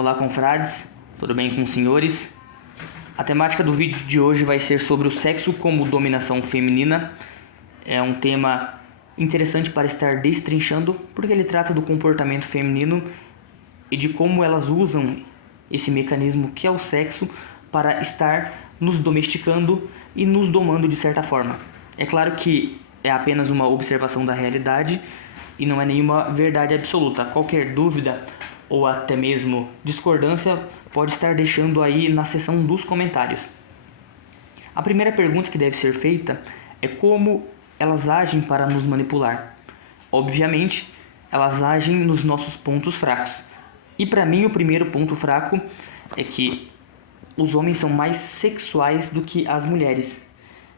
Olá, confrades, tudo bem com os senhores? A temática do vídeo de hoje vai ser sobre o sexo como dominação feminina. É um tema interessante para estar destrinchando, porque ele trata do comportamento feminino e de como elas usam esse mecanismo que é o sexo para estar nos domesticando e nos domando de certa forma. É claro que é apenas uma observação da realidade e não é nenhuma verdade absoluta. Qualquer dúvida ou até mesmo discordância pode estar deixando aí na seção dos comentários. A primeira pergunta que deve ser feita é como elas agem para nos manipular. Obviamente, elas agem nos nossos pontos fracos. E para mim o primeiro ponto fraco é que os homens são mais sexuais do que as mulheres.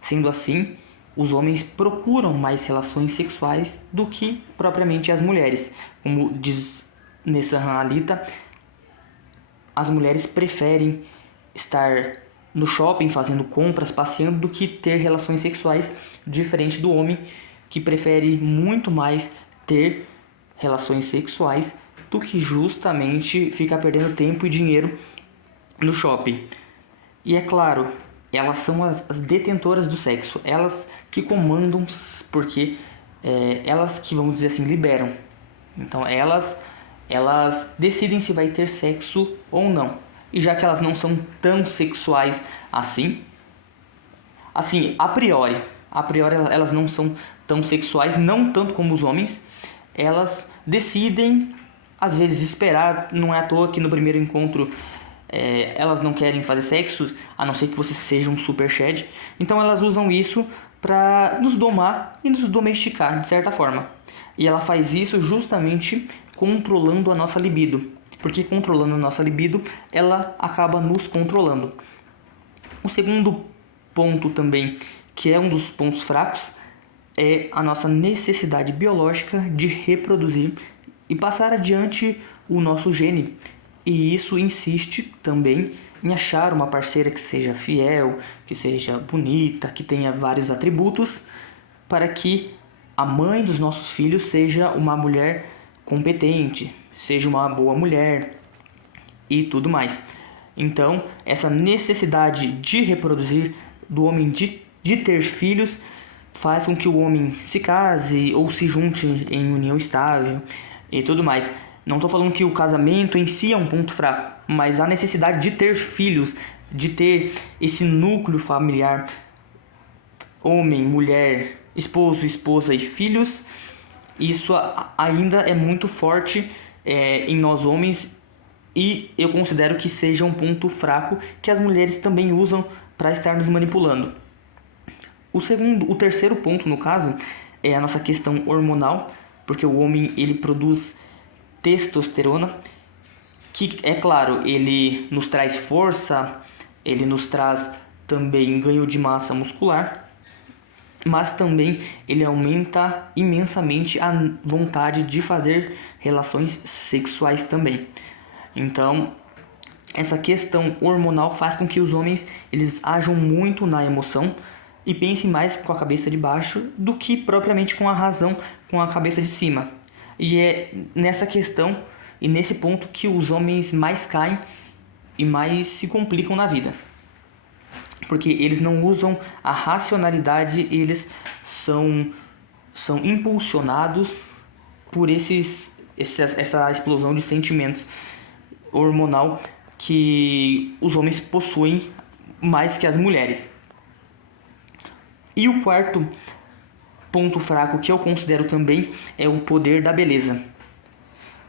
Sendo assim, os homens procuram mais relações sexuais do que propriamente as mulheres. Como diz Nessan Alita, as mulheres preferem estar no shopping fazendo compras, passeando, do que ter relações sexuais, diferente do homem, que prefere muito mais ter relações sexuais do que justamente ficar perdendo tempo e dinheiro no shopping. E é claro, elas são as detentoras do sexo, elas que comandam, porque elas que, vamos dizer assim, liberam. Então elas decidem se vai ter sexo ou não. E já que elas não são tão sexuais assim, a priori elas não são tão sexuais, não tanto como os homens. Elas decidem, às vezes, esperar. Não é à toa que no primeiro encontro elas não querem fazer sexo, a não ser que você seja um super shed. Então elas usam isso para nos domar e nos domesticar de certa forma. E ela faz isso justamente controlando a nossa libido, porque controlando a nossa libido, ela acaba nos controlando. O segundo ponto também, que é um dos pontos fracos, é a nossa necessidade biológica de reproduzir e passar adiante o nosso gene. E isso insiste também em achar uma parceira que seja fiel, que seja bonita, que tenha vários atributos, para que a mãe dos nossos filhos seja uma mulher competente, seja uma boa mulher e tudo mais. Então, essa necessidade de reproduzir do homem de ter filhos faz com que o homem se case ou se junte em união estável e tudo mais. Não estou falando que o casamento em si é um ponto fraco, mas a necessidade de ter filhos, de ter esse núcleo familiar, homem, mulher, esposo, esposa e filhos, isso ainda é muito forte em nós homens, e eu considero que seja um ponto fraco que as mulheres também usam para estar nos manipulando. O terceiro ponto, no caso, é a nossa questão hormonal, porque o homem ele produz testosterona, que é claro, ele nos traz força, ele nos traz também ganho de massa muscular, mas também ele aumenta imensamente a vontade de fazer relações sexuais também. Então, essa questão hormonal faz com que os homens eles ajam muito na emoção e pensem mais com a cabeça de baixo do que propriamente com a razão, com a cabeça de cima. E é nessa questão e nesse ponto que os homens mais caem e mais se complicam na vida. Porque eles não usam a racionalidade, eles são impulsionados por essa explosão de sentimentos hormonal que os homens possuem mais que as mulheres. E o quarto ponto fraco que eu considero também é o poder da beleza.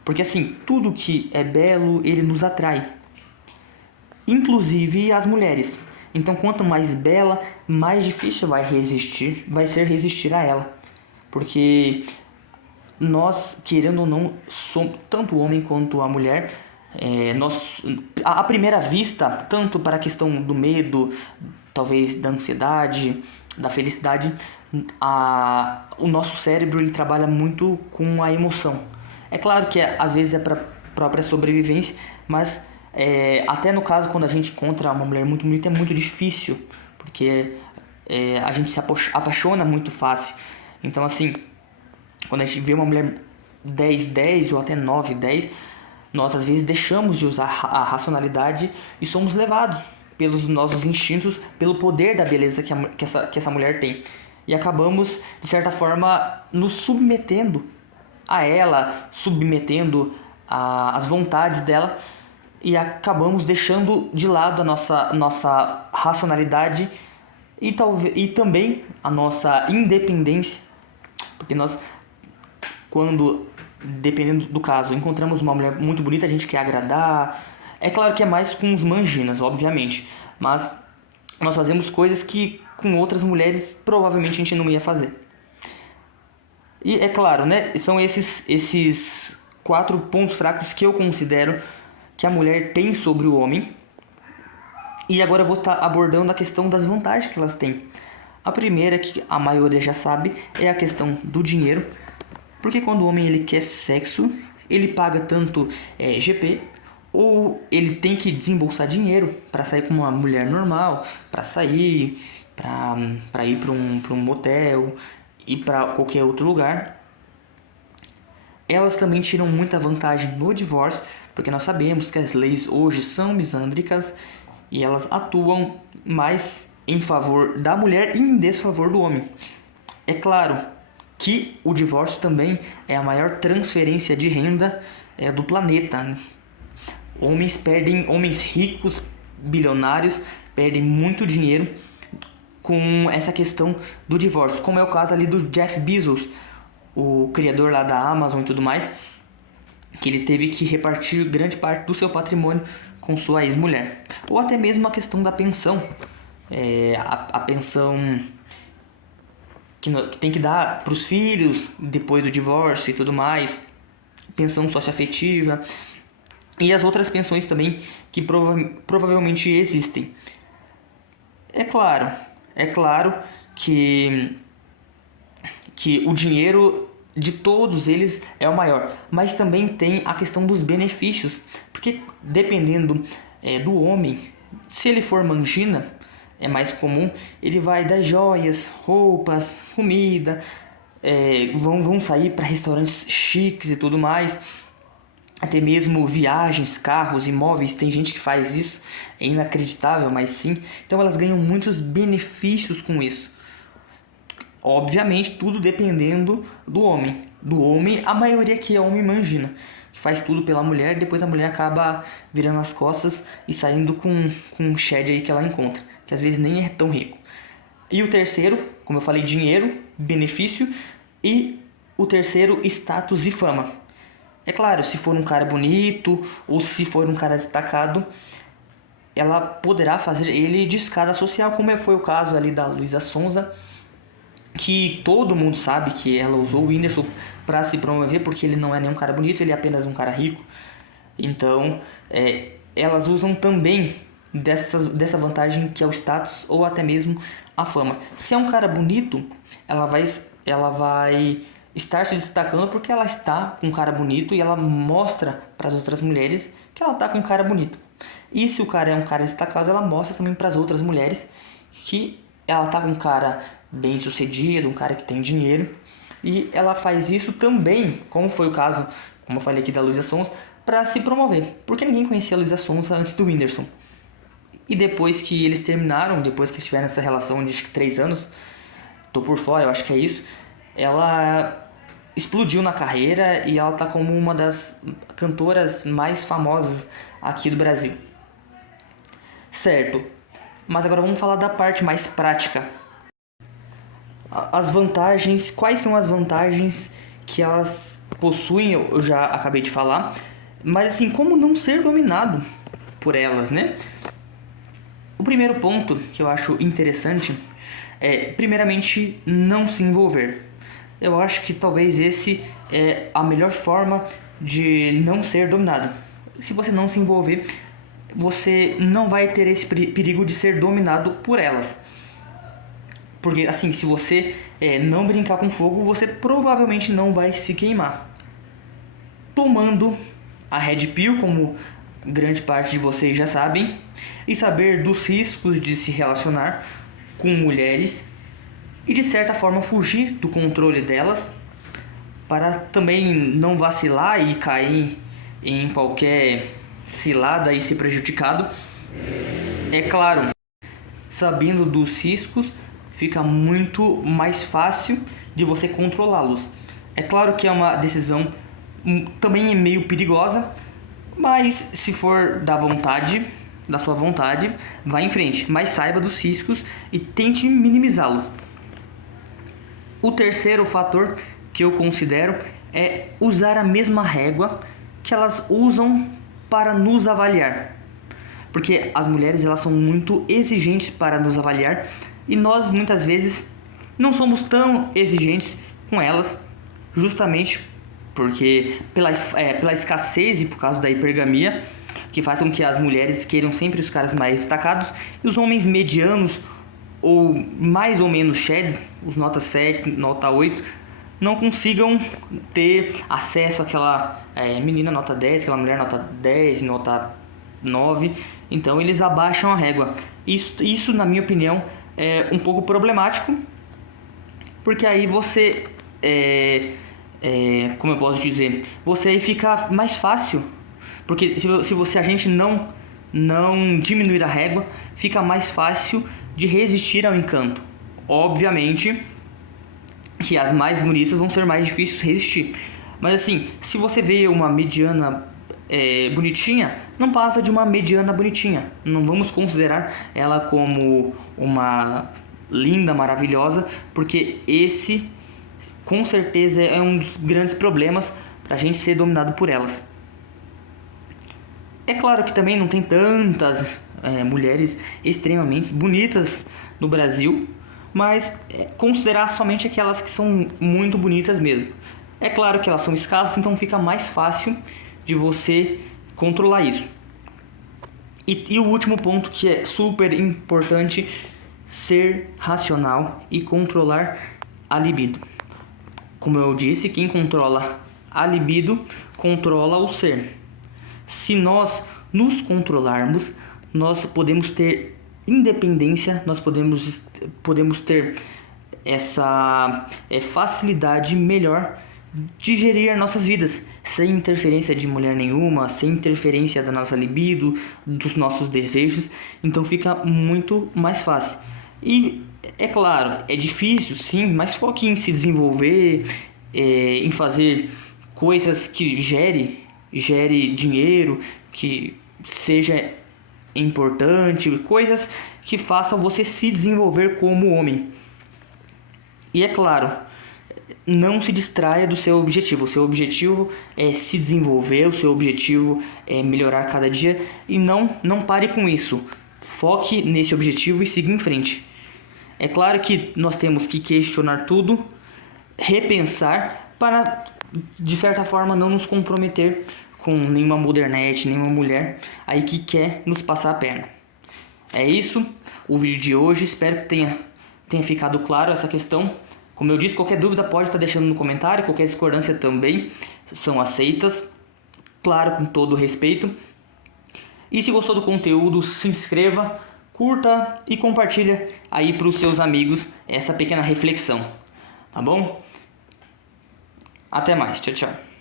Porque assim, tudo que é belo, ele nos atrai. Inclusive as mulheres. Então, quanto mais bela, mais difícil vai ser resistir a ela. Porque nós, querendo ou não, somos, tanto o homem quanto a mulher, à primeira vista, tanto para a questão do medo, talvez da ansiedade, da felicidade, o nosso cérebro ele trabalha muito com a emoção. É claro que às vezes é para própria sobrevivência, mas até no caso quando a gente encontra uma mulher muito bonita é muito difícil, porque a gente se apaixona muito fácil. Então assim, quando a gente vê uma mulher 10/10 ou até 9/10, Nós às vezes deixamos de usar a racionalidade e somos levados pelos nossos instintos, pelo poder da beleza que essa mulher tem. E acabamos, de certa forma, nos submetendo a ela, submetendo às vontades dela, e acabamos deixando de lado a nossa racionalidade e também a nossa independência. Porque nós, quando, dependendo do caso, encontramos uma mulher muito bonita, a gente quer agradar. É claro que é mais com os manginas, obviamente, mas nós fazemos coisas que com outras mulheres provavelmente a gente não ia fazer. E é claro, né, são esses 4 pontos fracos que eu considero que a mulher tem sobre o homem. E agora eu vou estar abordando a questão das vantagens que elas têm. A primeira, que a maioria já sabe, é a questão do dinheiro. Porque quando o homem ele quer sexo, ele paga tanto GP, ou ele tem que desembolsar dinheiro para sair com uma mulher normal, para sair, para ir para um motel e para qualquer outro lugar. Elas também tiram muita vantagem no divórcio, porque nós sabemos que as leis hoje são misândricas e elas atuam mais em favor da mulher e em desfavor do homem. É claro que o divórcio também é a maior transferência de renda do planeta, né? Homens ricos, bilionários, perdem muito dinheiro com essa questão do divórcio, como é o caso ali do Jeff Bezos, o criador lá da Amazon e tudo mais, que ele teve que repartir grande parte do seu patrimônio com sua ex-mulher. Ou até mesmo a questão da pensão, a pensão que tem que dar para os filhos depois do divórcio e tudo mais, pensão socioafetiva e as outras pensões também que provavelmente existem. É claro que o dinheiro de todos eles é o maior, mas também tem a questão dos benefícios, porque dependendo do homem, se ele for mangina, é mais comum, ele vai dar joias, roupas, comida, vão sair para restaurantes chiques e tudo mais, até mesmo viagens, carros, imóveis. Tem gente que faz isso, é inacreditável, mas sim. Então elas ganham muitos benefícios com isso. Obviamente, tudo dependendo do homem. Do homem, a maioria aqui é homem mangina, que faz tudo pela mulher, depois a mulher acaba virando as costas e saindo com um shed aí que ela encontra, que às vezes nem é tão rico. E o terceiro, como eu falei, dinheiro, benefício, e o terceiro, status e fama. É claro, se for um cara bonito ou se for um cara destacado, ela poderá fazer ele de escada social, como foi o caso ali da Luísa Sonza, que todo mundo sabe que ela usou o Whindersson para se promover, porque ele não é nenhum cara bonito, ele é apenas um cara rico. Então, elas usam também dessa vantagem que é o status ou até mesmo a fama. Se é um cara bonito, ela vai estar se destacando porque ela está com um cara bonito e ela mostra para as outras mulheres que ela está com um cara bonito. E se o cara é um cara destacado, ela mostra também para as outras mulheres que ela está com um cara bem sucedido, um cara que tem dinheiro. E ela faz isso também, como foi o caso, como eu falei aqui da Luísa Sonza, para se promover. Porque ninguém conhecia a Luísa Sonza antes do Whindersson. E depois que eles terminaram, depois que eles tiveram essa relação de 3 anos, tô por fora, eu acho que é isso, ela explodiu na carreira e ela tá como uma das cantoras mais famosas aqui do Brasil. Certo, mas agora vamos falar da parte mais prática. As vantagens, quais são as vantagens que elas possuem, eu já acabei de falar, mas assim, como não ser dominado por elas, né? O primeiro ponto que eu acho interessante é, primeiramente, não se envolver. Eu acho que talvez esse é a melhor forma de não ser dominado. Se você não se envolver, você não vai ter esse perigo de ser dominado por elas. Porque assim, se você não brincar com fogo, você provavelmente não vai se queimar. Tomando a Red Pill, como grande parte de vocês já sabem, e saber dos riscos de se relacionar com mulheres e de certa forma fugir do controle delas, para também não vacilar e cair em qualquer cilada e ser prejudicado. É claro, sabendo dos riscos, fica muito mais fácil de você controlá-los. É claro que é uma decisão também é meio perigosa, mas se for da sua vontade, vá em frente, mas saiba dos riscos e tente minimizá-los. O terceiro fator que eu considero é usar a mesma régua que elas usam para nos avaliar. Porque as mulheres elas são muito exigentes para nos avaliar e nós muitas vezes não somos tão exigentes com elas, justamente porque pela escassez e por causa da hipergamia, que faz com que as mulheres queiram sempre os caras mais destacados e os homens medianos ou mais ou menos sheds, os nota 7, nota 8, não consigam ter acesso àquela menina nota 10, aquela mulher nota 10, nota 9. Então eles abaixam a régua. Isso na minha opinião é um pouco problemático, porque aí você como eu posso dizer, você fica mais fácil, porque se a gente não diminuir a régua, fica mais fácil de resistir ao encanto. Obviamente que as mais bonitas vão ser mais difíceis de resistir, mas assim, se você vê uma mediana bonitinha, não passa de uma mediana bonitinha. Não vamos considerar ela como uma linda, maravilhosa, porque esse com certeza é um dos grandes problemas para a gente ser dominado por elas. É claro que também não tem tantas mulheres extremamente bonitas no Brasil, mas considerar somente aquelas que são muito bonitas mesmo. É claro que elas são escassas, então fica mais fácil de você controlar isso. E o último ponto que é super importante, ser racional e controlar a libido. Como eu disse, quem controla a libido controla o ser. Se nós nos controlarmos, nós podemos ter independência, nós podemos ter essa facilidade melhor de gerir nossas vidas, sem interferência de mulher nenhuma, sem interferência da nossa libido, dos nossos desejos. Então fica muito mais fácil. E é claro, é difícil sim, mas foque em se desenvolver, em fazer coisas que gere dinheiro, que seja importante, coisas que façam você se desenvolver como homem. E é claro, não se distraia do seu objetivo. O seu objetivo é se desenvolver, o seu objetivo é melhorar cada dia e não pare com isso. Foque nesse objetivo e siga em frente. É claro que nós temos que questionar tudo, repensar para, de certa forma, não nos comprometer com nenhuma modernete, nenhuma mulher aí que quer nos passar a perna. É isso, o vídeo de hoje. Espero que tenha ficado claro essa questão. Como eu disse, qualquer dúvida pode estar deixando no comentário, qualquer discordância também são aceitas, claro, com todo respeito. E se gostou do conteúdo, se inscreva, curta e compartilha aí para os seus amigos essa pequena reflexão, tá bom? Até mais, tchau, tchau.